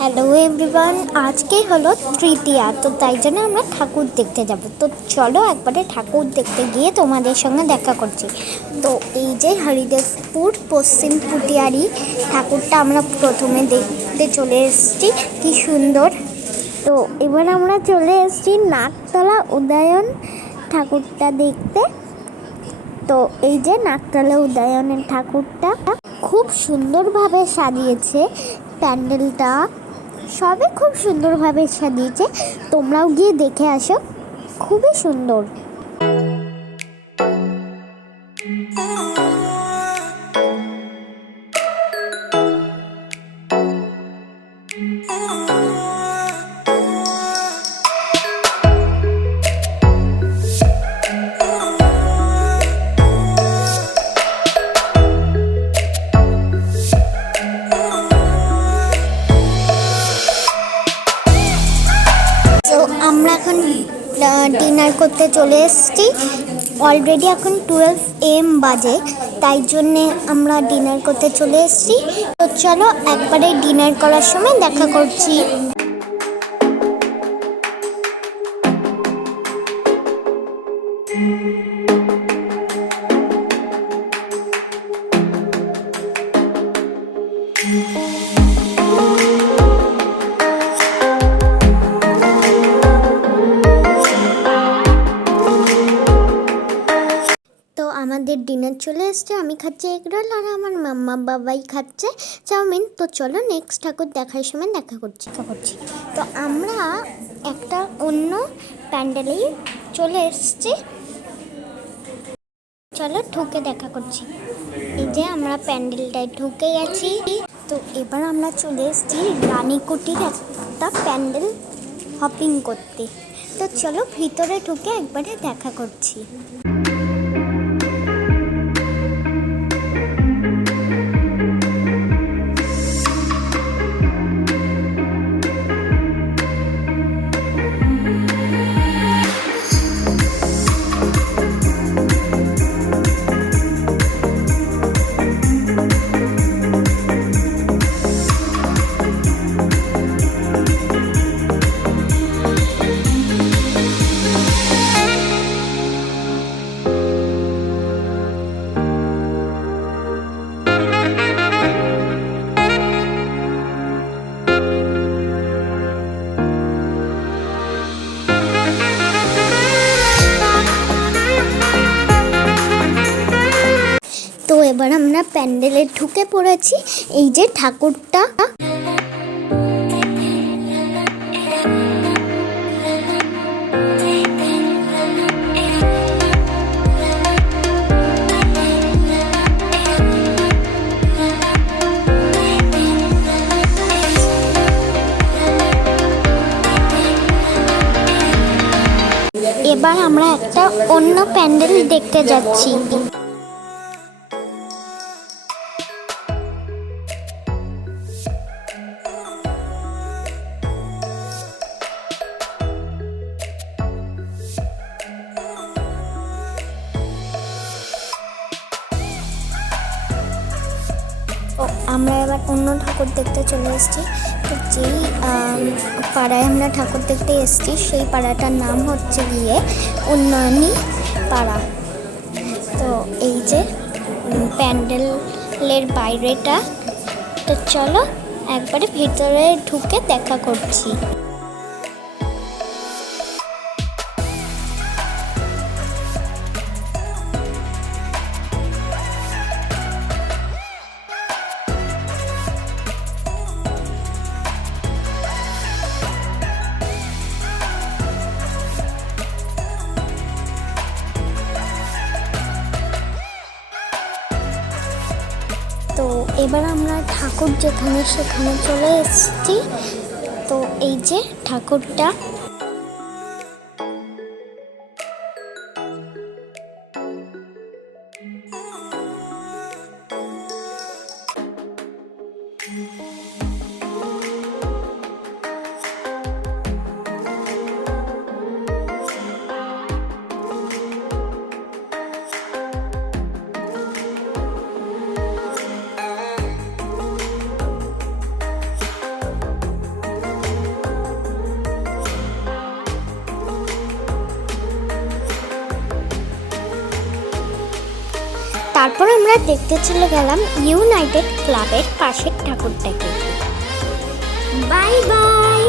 Hello everyone, আজকে হলো তৃতীয়া, তো তাই জন্য আমরা ঠাকুর দেখতে যাব। তো চলো একবারে ঠাকুর দেখতে গিয়ে তোমাদের সঙ্গে দেখা করছি। তো এই যে হরিদেবপুর পশ্চিম পুটিয়ারি ঠাকুরটা আমরা প্রথমে দেখতে চলে এসেছি, কি সুন্দর। তো এবার আমরা চলে এসেছি নাকতলা উদয়ন ঠাকুরটা দেখতে। তো এই যে নাকতলা উদয়নের ঠাকুরটা খুব সুন্দরভাবে সাজিয়েছে, প্যান্ডেলটা সবই খুব সুন্দরভাবে সাজিয়েছে, তোমরাও গিয়ে দেখে আসো, খুবই সুন্দর। আমরা এখন ডিনার করতে চলে এসেছি। অলরেডি এখন 12 AM বাজে, তাই জন্যে আমরা ডিনার করতে চলে এসেছি। তো চলো একবারে ডিনার করার সময় দেখা করছি। আমাদের ডিনার চলে এসছে, আমি খাচ্ছি এগ রোল আর আমার মাম্মা বাবাই খাচ্ছে চাউমিন। তো চলো নেক্সট ঠাকুর দেখার সময় দেখা করছি। তো আমরা একটা অন্য প্যান্ডেলেই চলে এসছি, চলো ঢুকে দেখা করছি। এই যে আমরা প্যান্ডেলটায় ঢুকে গেছি। তো এবার আমরা চলে এসেছি রানীকুটির একটা প্যান্ডেল হপিং করতে। তো চলো ভিতরে ঢুকে একবারে দেখা করছি। তো এবার আমরা প্যান্ডেলে ঢুকে পড়েছি। এই যে ঠাকুরটা, এবার আমরা একটা অন্য প্যান্ডেল দেখতে যাচ্ছি। আমরা এবার অন্য ঠাকুর দেখতে চলে এসেছি। তো যেই পাড়ায় আমরা ঠাকুর দেখতে এসেছি সেই পাড়াটার নাম হচ্ছে গিয়ে উন্নয়নী পাড়া। তো এই যে প্যান্ডেলের বাইরেটা। তো চলো একবারে ভিতরে ঢুকে দেখা করছি। তো এবার আমরা ঠাকুর যেখানে সেখানে চলে এসেছি। তো এই যে ঠাকুরটা, তারপর আমরা দেখতে চলে গেলাম ইউনাইটেড ক্লাবের পাশের ঠাকুরটাকে। Bye bye.